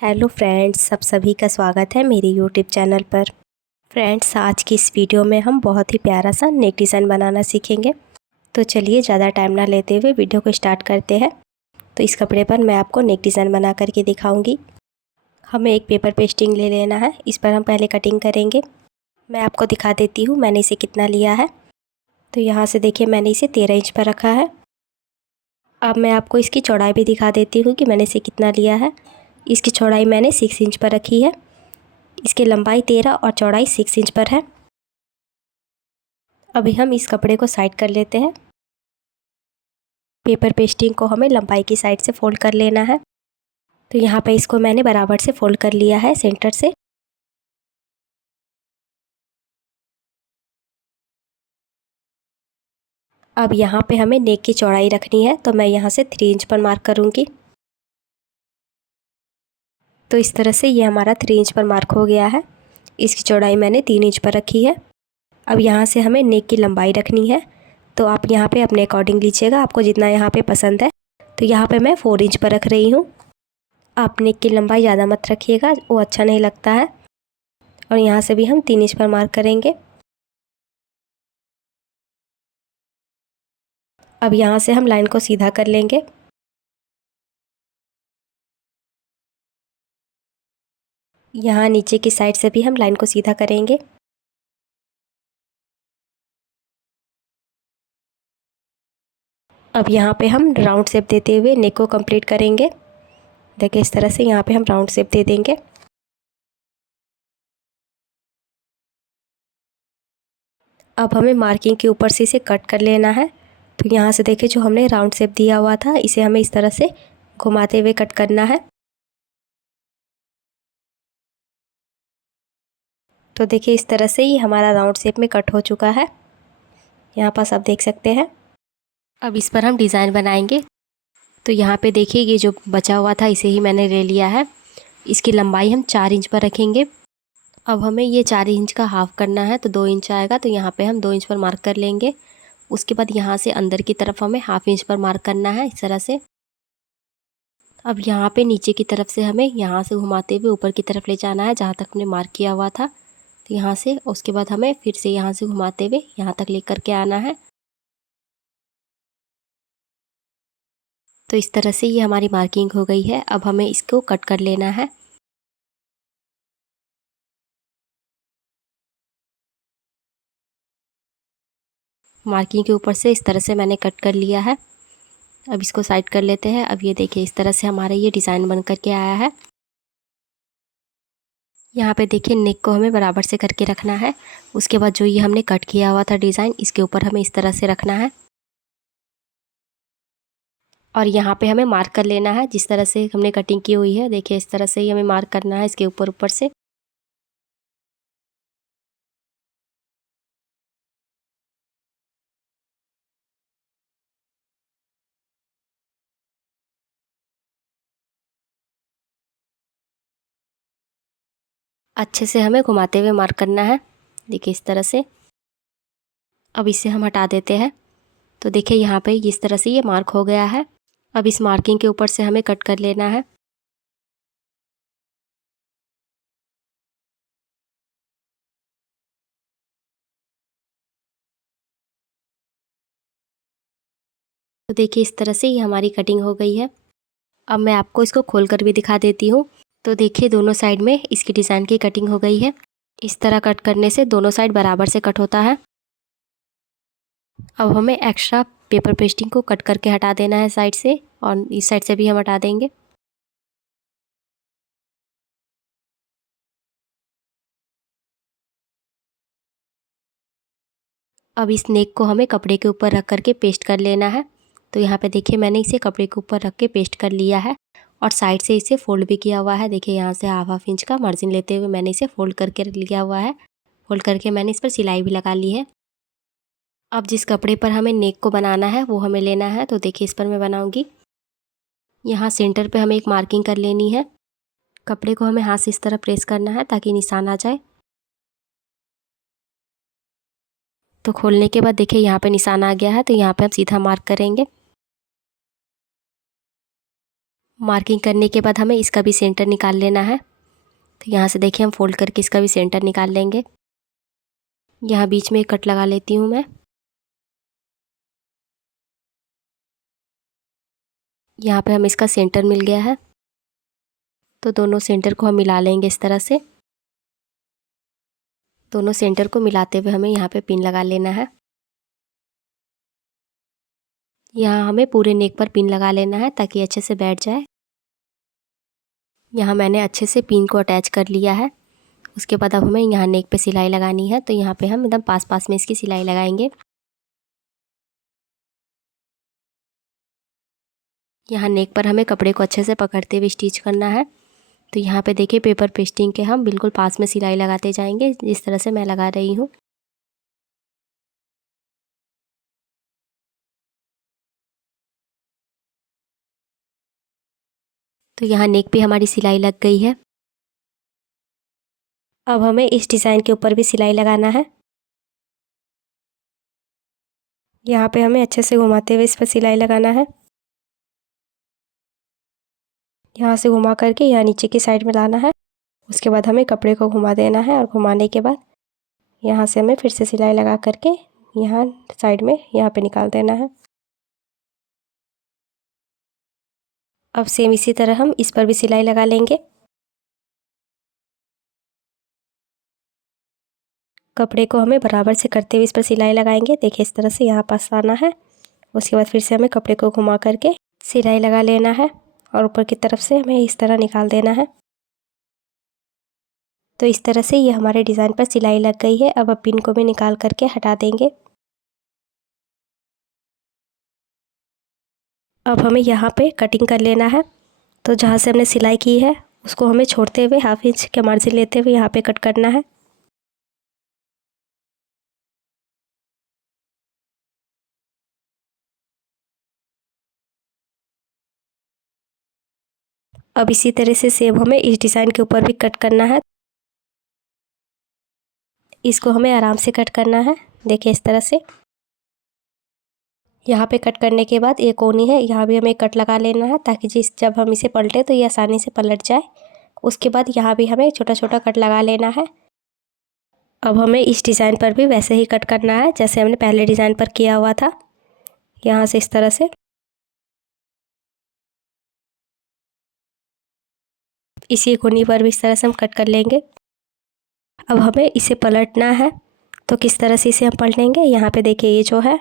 Hello friends, सब सभी का स्वागत है मेरे यूट्यूब चैनल पर। फ्रेंड्स, आज की इस वीडियो में हम बहुत ही प्यारा सा नेक डिज़ाइन बनाना सीखेंगे। तो चलिए ज़्यादा टाइम ना लेते हुए वीडियो को स्टार्ट करते हैं। तो इस कपड़े पर मैं आपको नेक डिज़ाइन बना करके दिखाऊंगी। हमें एक पेपर पेस्टिंग ले लेना है, इस पर हम पहले कटिंग करेंगे। मैं आपको दिखा देती हूँ मैंने इसे कितना लिया है। तो यहाँ से देखिए मैंने इसे 13 इंच पर रखा है। अब मैं आपको इसकी चौड़ाई भी दिखा देती हूँ कि मैंने इसे कितना लिया है। इसकी चौड़ाई मैंने 6 इंच पर रखी है। इसकी लंबाई 13 और चौड़ाई 6 इंच पर है। अभी हम इस कपड़े को साइड कर लेते हैं। पेपर पेस्टिंग को हमें लंबाई की साइड से फोल्ड कर लेना है। तो यहाँ पे इसको मैंने बराबर से फोल्ड कर लिया है सेंटर से। अब यहाँ पे हमें नेक की चौड़ाई रखनी है, तो मैं यहाँ से 3 इंच पर मार्क करूँगी। तो इस तरह से ये हमारा 3 इंच पर मार्क हो गया है। इसकी चौड़ाई मैंने 3 इंच पर रखी है। अब यहाँ से हमें नेक की लंबाई रखनी है, तो आप यहाँ पे अपने अकॉर्डिंग लीजिएगा, आपको जितना यहाँ पे पसंद है। तो यहाँ पे मैं 4 इंच पर रख रही हूँ। आप नेक की लंबाई ज़्यादा मत रखिएगा, वो अच्छा नहीं लगता है। और यहाँ से भी हम 3 इंच पर मार्क करेंगे। अब यहाँ से हम लाइन को सीधा कर लेंगे। यहाँ नीचे की साइड से भी हम लाइन को सीधा करेंगे। अब यहाँ पे हम राउंड शेप देते हुए नेक को कंप्लीट करेंगे। देखिए इस तरह से यहाँ पे हम राउंड शेप दे देंगे। अब हमें मार्किंग के ऊपर से इसे कट कर लेना है। तो यहाँ से देखिए जो हमने राउंड शेप दिया हुआ था, इसे हमें इस तरह से घुमाते हुए कट करना है। तो देखिए इस तरह से ही हमारा राउंड शेप में कट हो चुका है। यहाँ पास आप देख सकते हैं। अब इस पर हम डिज़ाइन बनाएंगे। तो यहाँ पे देखिए ये जो बचा हुआ था इसे ही मैंने ले लिया है। इसकी लंबाई हम 4 इंच पर रखेंगे। अब हमें ये 4 इंच का हाफ़ करना है, तो 2 इंच आएगा। तो यहाँ पे हम 2 इंच पर मार्क कर लेंगे। उसके बाद यहाँ से अंदर की तरफ हमें हाफ़ इंच पर मार्क करना है इस तरह से। अब यहाँ पे नीचे की तरफ से हमें यहाँ से घुमाते हुए ऊपर की तरफ ले जाना है, जहाँ तक हमने मार्क किया हुआ था। तो यहाँ से उसके बाद हमें फिर से यहाँ से घुमाते हुए यहाँ तक लेकर के आना है। तो इस तरह से ये हमारी मार्किंग हो गई है। अब हमें इसको कट कर लेना है। मार्किंग के ऊपर से इस तरह से मैंने कट कर लिया है। अब इसको साइड कर लेते हैं। अब ये देखिए इस तरह से हमारा ये डिज़ाइन बन कर के आया है। यहाँ पे देखिए नेक को हमें बराबर से करके रखना है। उसके बाद जो ये हमने कट किया हुआ था डिज़ाइन, इसके ऊपर हमें इस तरह से रखना है। और यहाँ पे हमें मार्क कर लेना है, जिस तरह से हमने कटिंग की हुई है। देखिए इस तरह से ही हमें मार्क करना है इसके ऊपर ऊपर से। अच्छे से हमें घुमाते हुए मार्क करना है। देखिए इस तरह से। अब इसे हम हटा देते हैं। तो देखिए यहाँ पे इस तरह से ये मार्क हो गया है। अब इस मार्किंग के ऊपर से हमें कट कर लेना है। तो देखिए इस तरह से ये हमारी कटिंग हो गई है। अब मैं आपको इसको खोल कर भी दिखा देती हूँ। तो देखिए दोनों साइड में इसकी डिज़ाइन की कटिंग हो गई है। इस तरह कट करने से दोनों साइड बराबर से कट होता है। अब हमें एक्स्ट्रा पेपर पेस्टिंग को कट करके हटा देना है साइड से, और इस साइड से भी हम हटा देंगे। अब इस नेक को हमें कपड़े के ऊपर रख करके पेस्ट कर लेना है। तो यहाँ पे देखिए मैंने इसे कपड़े के ऊपर रख के पेस्ट कर लिया है, और साइड से इसे फोल्ड भी किया हुआ है। देखिए यहाँ से हाफ इंच का मार्जिन लेते हुए मैंने इसे फोल्ड करके लिया हुआ है। फोल्ड करके मैंने इस पर सिलाई भी लगा ली है। अब जिस कपड़े पर हमें नेक को बनाना है वो हमें लेना है। तो देखिए इस पर मैं बनाऊँगी। यहाँ सेंटर पे हमें एक मार्किंग कर लेनी है। कपड़े को हमें हाथ से इस तरह प्रेस करना है ताकि निशान आ जाए। तो खोलने के बाद देखिए यहाँ पे निशान आ गया है। तो यहाँ पे हम सीधा मार्क करेंगे। मार्किंग करने के बाद हमें इसका भी सेंटर निकाल लेना है। तो यहाँ से देखिए हम फोल्ड करके इसका भी सेंटर निकाल लेंगे। यहाँ बीच में एक कट लगा लेती हूँ मैं। यहाँ पे हमें इसका सेंटर मिल गया है, तो दोनों सेंटर को हम मिला लेंगे इस तरह से। दोनों सेंटर को मिलाते हुए हमें यहाँ पे पिन लगा लेना है। यहाँ हमें पूरे नेक पर पिन लगा लेना है ताकि अच्छे से बैठ जाए। यहाँ मैंने अच्छे से पिन को अटैच कर लिया है। उसके बाद अब हमें यहाँ नेक पे सिलाई लगानी है, तो यहाँ पे हम एकदम पास पास में इसकी सिलाई लगाएंगे। यहाँ नेक पर हमें कपड़े को अच्छे से पकड़ते हुए स्टिच करना है। तो यहाँ पे देखिए पेपर पेस्टिंग के हम बिल्कुल पास में सिलाई लगाते जाएंगे, जिस तरह से मैं लगा रही हूँ। तो यहाँ नेक पे हमारी सिलाई लग गई है। अब हमें इस डिज़ाइन के ऊपर भी सिलाई लगाना है। यहाँ पे हमें अच्छे से घुमाते हुए इस पर सिलाई लगाना है। यहाँ से घुमा करके यहाँ नीचे की साइड में लाना है। उसके बाद हमें कपड़े को घुमा देना है और घुमाने के बाद यहाँ से हमें फिर से सिलाई लगा करके यहाँ साइड में यहाँ पे निकाल देना है। अब सेम इसी तरह हम इस पर भी सिलाई लगा लेंगे। कपड़े को हमें बराबर से करते हुए इस पर सिलाई लगाएंगे। देखिए इस तरह से यहाँ पास आना है। उसके बाद फिर से हमें कपड़े को घुमा करके सिलाई लगा लेना है और ऊपर की तरफ से हमें इस तरह निकाल देना है। तो इस तरह से ये हमारे डिज़ाइन पर सिलाई लग गई है। अब पिन को भी निकाल करके हटा देंगे। अब हमें यहाँ पे कटिंग कर लेना है। तो जहाँ से हमने सिलाई की है उसको हमें छोड़ते हुए हाफ इंच के मार्जिन लेते हुए यहाँ पे कट करना है। अब इसी तरह से सेम हमें इस डिज़ाइन के ऊपर भी कट करना है। इसको हमें आराम से कट करना है। देखिए इस तरह से यहाँ पे कट करने के बाद एक कोनी है, यहाँ भी हमें कट लगा लेना है ताकि जब हम इसे पलटे तो ये आसानी से पलट जाए। उसके बाद यहाँ भी हमें छोटा छोटा कट लगा लेना है। अब हमें इस डिज़ाइन पर भी वैसे ही कट करना है जैसे हमने पहले डिज़ाइन पर किया हुआ था। यहाँ से इस तरह से इसी कोनी पर भी इस तरह से हम कट कर लेंगे। अब हमें इसे पलटना है, तो किस तरह से इसे हम पलटेंगे, यहाँ पे देखिए ये जो है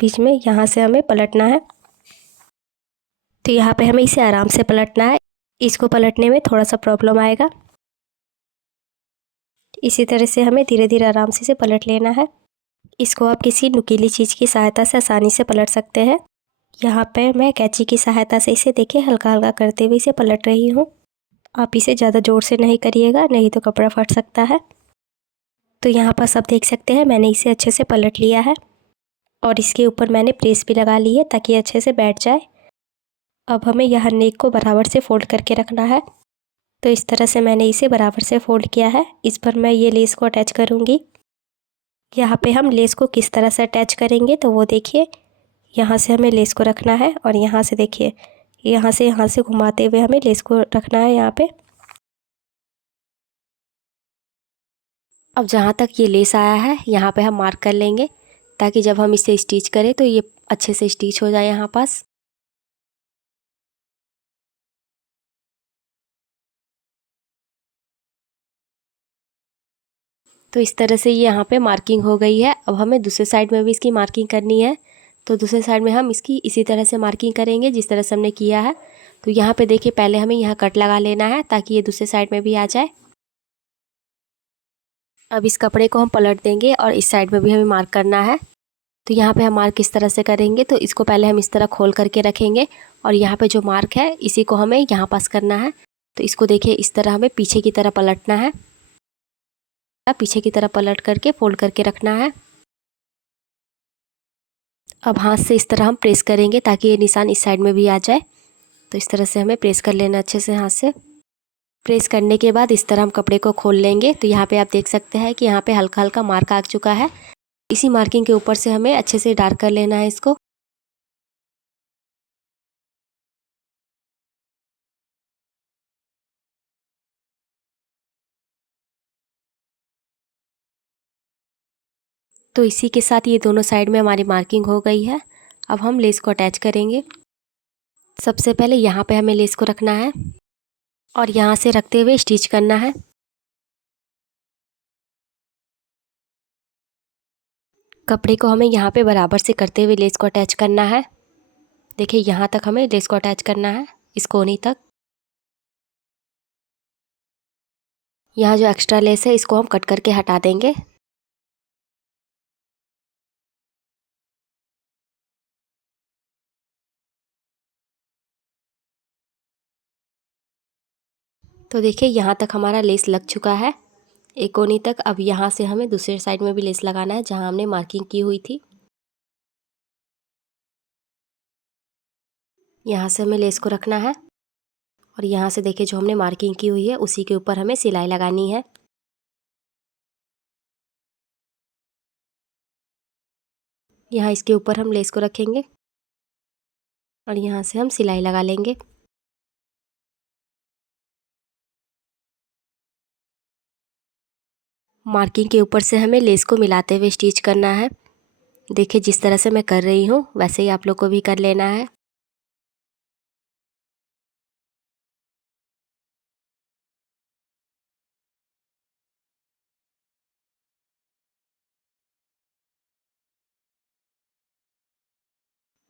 बीच में यहाँ से हमें पलटना है। तो यहाँ पे हमें इसे आराम से पलटना है। इसको पलटने में थोड़ा सा प्रॉब्लम आएगा। इसी तरह से हमें धीरे धीरे आराम से इसे पलट लेना है। इसको आप किसी नुकीली चीज़ की सहायता से आसानी से पलट सकते हैं। यहाँ पे मैं कैंची की सहायता से इसे देखिए हल्का हल्का करते हुए इसे पलट रही हूँ। आप इसे ज़्यादा ज़ोर से नहीं करिएगा, नहीं तो कपड़ा फट सकता है। तो यहाँ पर सब देख सकते हैं मैंने इसे अच्छे से पलट लिया है और इसके ऊपर मैंने प्रेस भी लगा ली है ताकि अच्छे से बैठ जाए। अब हमें यहाँ नेक को बराबर से फोल्ड करके रखना है। तो इस तरह से मैंने इसे बराबर से फोल्ड किया है। इस पर मैं ये लेस को अटैच करूँगी। यहाँ पे हम लेस को किस तरह से अटैच करेंगे तो वो देखिए, यहाँ से हमें लेस को रखना है और यहाँ से देखिए यहाँ से घुमाते हुए हमें लेस को रखना है यहाँ पे। अब जहाँ तक ये लेस आया है यहाँ पे हम मार्क कर लेंगे ताकि जब हम इसे स्टिच करें तो ये अच्छे से स्टिच हो जाए यहाँ पास। तो इस तरह से ये यहाँ पे मार्किंग हो गई है। अब हमें दूसरे साइड में भी इसकी मार्किंग करनी है। तो दूसरे साइड में हम इसकी इसी तरह से मार्किंग करेंगे जिस तरह से हमने किया है। तो यहाँ पे देखिए पहले हमें यहाँ कट लगा लेना है ताकि ये दूसरे साइड में भी आ जाए। अब इस कपड़े को हम पलट देंगे और इस साइड में भी हमें मार्क करना है। तो यहाँ पे हम मार्क किस तरह से करेंगे, तो इसको पहले हम इस तरह खोल करके रखेंगे और यहाँ पे जो मार्क है इसी को हमें यहाँ पास करना है। तो इसको देखिए इस तरह हमें पीछे की तरह पलटना है। पीछे की तरह पलट करके फोल्ड करके रखना है। अब हाथ से इस तरह हम प्रेस करेंगे ताकि ये निशान इस साइड में भी आ जाए। तो इस तरह से हमें प्रेस कर लेना अच्छे से हाथ से। प्रेस करने के बाद इस तरह हम कपड़े को खोल लेंगे। तो यहाँ पे आप देख सकते हैं कि यहाँ पे हल्का हल्का मार्क आ चुका है। इसी मार्किंग के ऊपर से हमें अच्छे से डार्क कर लेना है इसको। तो इसी के साथ ये दोनों साइड में हमारी मार्किंग हो गई है। अब हम लेस को अटैच करेंगे। सबसे पहले यहाँ पे हमें लेस को रखना है और यहाँ से रखते हुए स्टिच करना है। कपड़े को हमें यहाँ पे बराबर से करते हुए लेस को अटैच करना है। देखिए यहाँ तक हमें लेस को अटैच करना है, इस कोनी तक। यहाँ जो एक्स्ट्रा लेस है इसको हम कट करके हटा देंगे। तो देखिए यहाँ तक हमारा लेस लग चुका है, एक कोनी तक। अब यहाँ से हमें दूसरे साइड में भी लेस लगाना है जहाँ हमने मार्किंग की हुई थी। यहाँ से हमें लेस को रखना है और यहाँ से देखिए जो हमने मार्किंग की हुई है उसी के ऊपर हमें सिलाई लगानी है। यहाँ इसके ऊपर हम लेस को रखेंगे और यहाँ से हम सिलाई लगा लेंगे। मार्किंग के ऊपर से हमें लेस को मिलाते हुए स्टिच करना है। देखिए जिस तरह से मैं कर रही हूँ वैसे ही आप लोग को भी कर लेना है।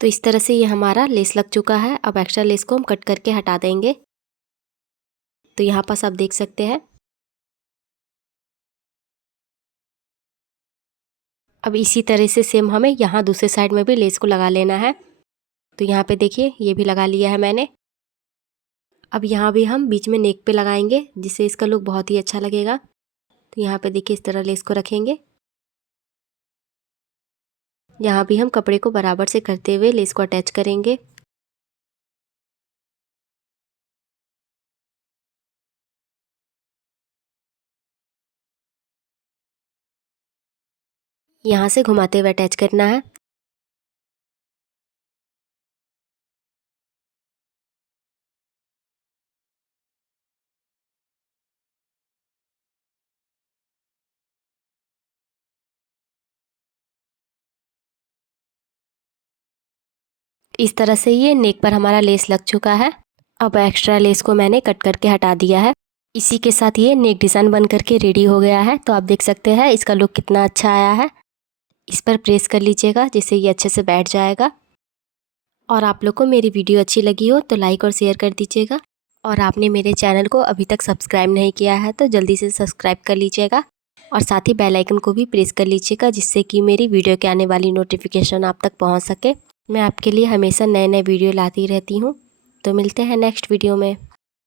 तो इस तरह से ये हमारा लेस लग चुका है। अब एक्स्ट्रा लेस को हम कट करके हटा देंगे। तो यहाँ पास आप देख सकते हैं। अब इसी तरह से सेम हमें यहाँ दूसरे साइड में भी लेस को लगा लेना है। तो यहाँ पे देखिए ये भी लगा लिया है मैंने। अब यहाँ भी हम बीच में नेक पे लगाएंगे जिससे इसका लुक बहुत ही अच्छा लगेगा। तो यहाँ पे देखिए इस तरह लेस को रखेंगे। यहाँ भी हम कपड़े को बराबर से करते हुए लेस को अटैच करेंगे। यहाँ से घुमाते हुए अटैच करना है। इस तरह से ये नेक पर हमारा लेस लग चुका है। अब एक्स्ट्रा लेस को मैंने कट करके हटा दिया है। इसी के साथ ये नेक डिज़ाइन बन करके रेडी हो गया है। तो आप देख सकते हैं इसका लुक कितना अच्छा आया है। इस पर प्रेस कर लीजिएगा जिससे ये अच्छे से बैठ जाएगा। और आप लोग को मेरी वीडियो अच्छी लगी हो तो लाइक और शेयर कर दीजिएगा। और आपने मेरे चैनल को अभी तक सब्सक्राइब नहीं किया है तो जल्दी से सब्सक्राइब कर लीजिएगा और साथ ही बेल आइकन को भी प्रेस कर लीजिएगा जिससे कि मेरी वीडियो के आने वाली नोटिफिकेशन आप तक पहुंच सके। मैं आपके लिए हमेशा नए नए वीडियो लाती रहती हूं। तो मिलते हैं नेक्स्ट वीडियो में।